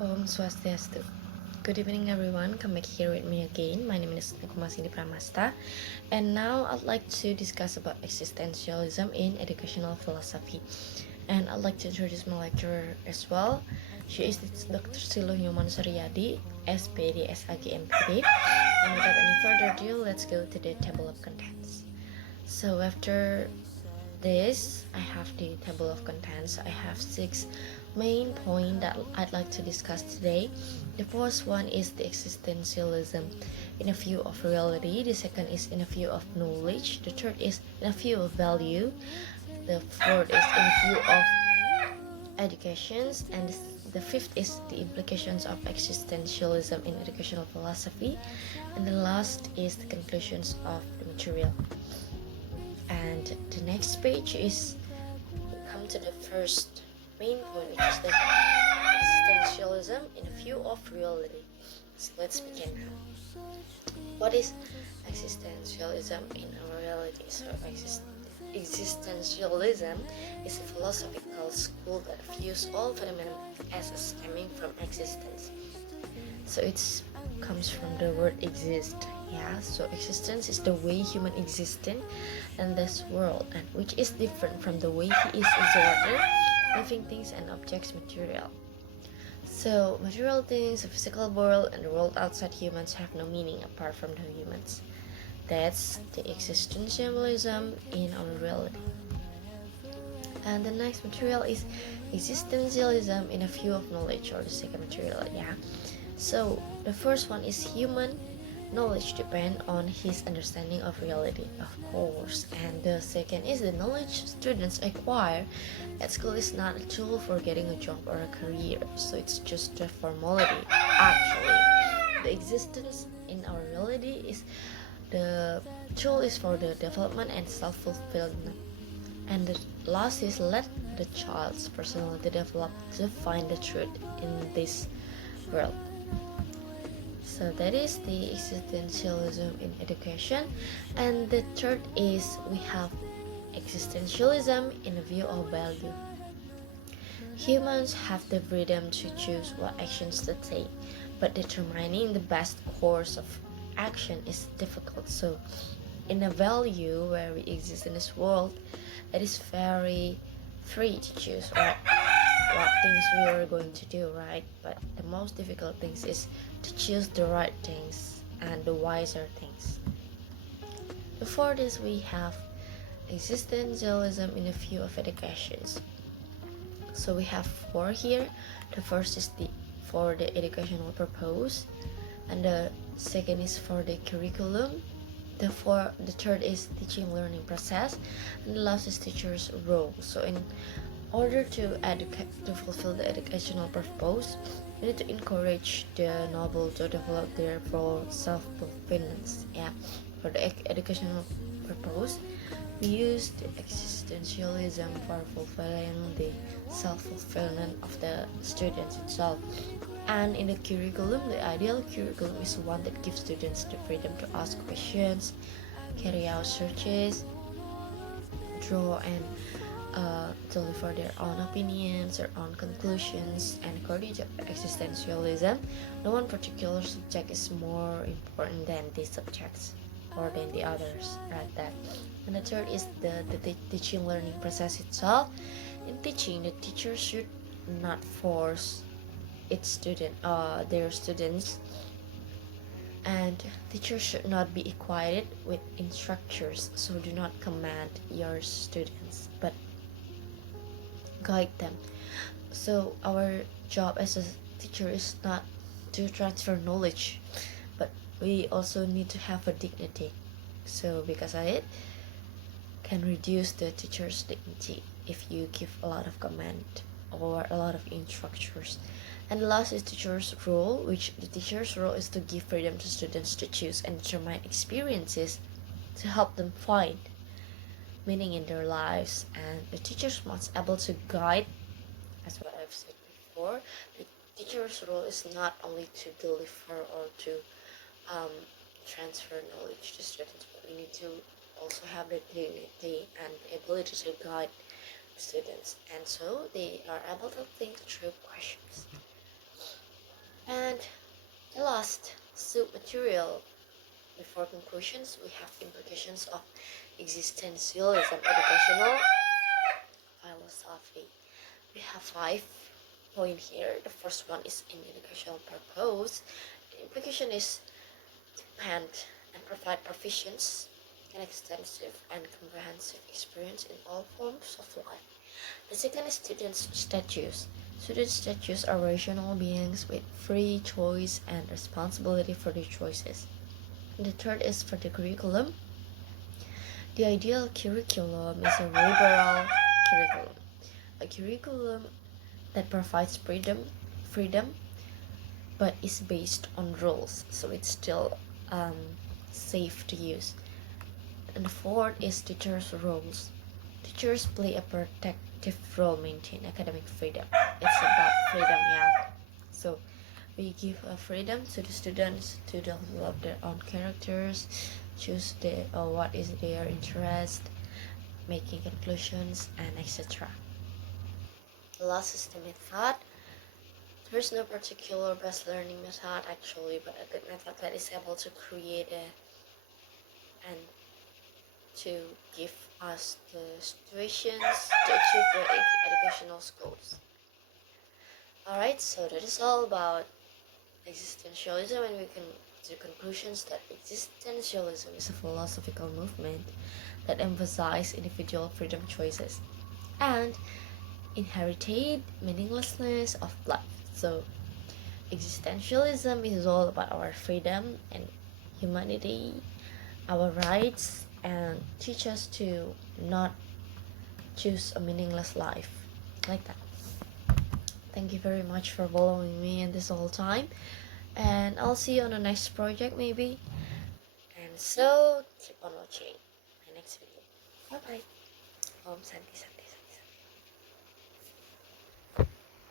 Om Swastiastu. Good evening, everyone. Come back here with me again. My name is Nikumasini Pramasta, and now I'd like to discuss about existentialism in educational philosophy. And I'd like to introduce my lecturer as well. She is Dr. Silo Nyoman Suryadi, SPD SAG MPD. And without any further ado, let's go to the table of contents. So after this, I have the table of contents. I have six main points that I'd like to discuss today. The first one is the existentialism in a view of reality. The second is in a view of knowledge. The third is in a view of value. The fourth is in a view of educations, and the fifth is the implications of existentialism in educational philosophy, and the last is the conclusions of the material. And the next page is come to the first main point, which is the existentialism in a view of reality. So let's begin now. What is existentialism in our reality? So existentialism is a philosophical school that views all phenomena as stemming from existence. So it comes from the word exist. Yeah, so existence is the way human existing in this world, and which is different from the way he is order, living things and objects material. So material things, the physical world, and the world outside humans have no meaning apart from the humans. That's the existentialism in our reality. And the next material is existentialism in a view of knowledge, or the second material. Yeah. So the first one is human knowledge depend on his understanding of reality, of course. And the second is the knowledge students acquire at school is not a tool for getting a job or a career. So it's just a formality. Actually, the existence in our reality is the tool is for the development and self-fulfillment. And the last is let the child's personality develop to find the truth in this world. So that is the existentialism in education. And the third is we have existentialism in a view of value. Humans have the freedom to choose what actions to take, but determining the best course of action is difficult. So in a value where we exist in this world, it is very free to choose what things we are going to do, right? But the most difficult things is to choose the right things and the wiser things. Before this, we have existentialism in a view of educations. So we have four here. The first is for the educational purpose, and the second is for the curriculum. The third is teaching learning process, and the last is teacher's role. So in order to fulfill the educational purpose, we need to encourage the noble to develop their full self-fulfillment. Yeah, for the educational purpose, we use the existentialism for fulfilling the self-fulfillment of the students itself. And in the curriculum, the ideal curriculum is one that gives students the freedom to ask questions, carry out searches, draw and deliver their own opinions, their own conclusions, and according to existentialism, no one particular subject is more important than these subjects or than the others, right? That. And the third is the teaching learning process itself. In teaching, the teacher should not force their students, and teachers should not be equated with instructors. So do not command your students, but guide them. So our job as a teacher is not to transfer knowledge, but we also need to have a dignity. So because of it can reduce the teacher's dignity if you give a lot of command or a lot of instructors. And last is teacher's role, which the teacher's role is to give freedom to students to choose and determine experiences to help them find meaning in their lives. And the teachers must able to guide, as what I've said before. The teacher's role is not only to deliver or to transfer knowledge to students, but we need to also have the dignity and the ability to guide students, and so they are able to think through questions. The last sub-material before conclusions, we have implications of existentialism, educational philosophy. We have 5 points here. The first one is in educational purpose. The implication is depend and provide proficiency and extensive and comprehensive experience in all forms of life. The second is student status. Student status are rational beings with free choice and responsibility for their choices. And the third is for the curriculum. The ideal curriculum is a liberal curriculum, a curriculum that provides freedom, but is based on rules, so it's still safe to use. And the fourth is teachers' roles. Teachers play a protective role, maintain academic freedom. It's about freedom, yeah. So we give freedom to the students to develop their own characters, choose what is their interest, making conclusions, and etc. The last is the method. There is no particular best learning method actually, but a good method that is able to create and to give us the situations to achieve the educational goals. Alright, so that is all about existentialism, and we can to conclusions that existentialism is a philosophical movement that emphasizes individual freedom choices and inherited meaninglessness of life. So existentialism is all about our freedom and humanity, our rights, and teach us to not choose a meaningless life like that. Thank you very much for following me in this whole time, and I'll see you on the next project maybe. And so keep on watching my next video. Bye bye. Om Santi Santi.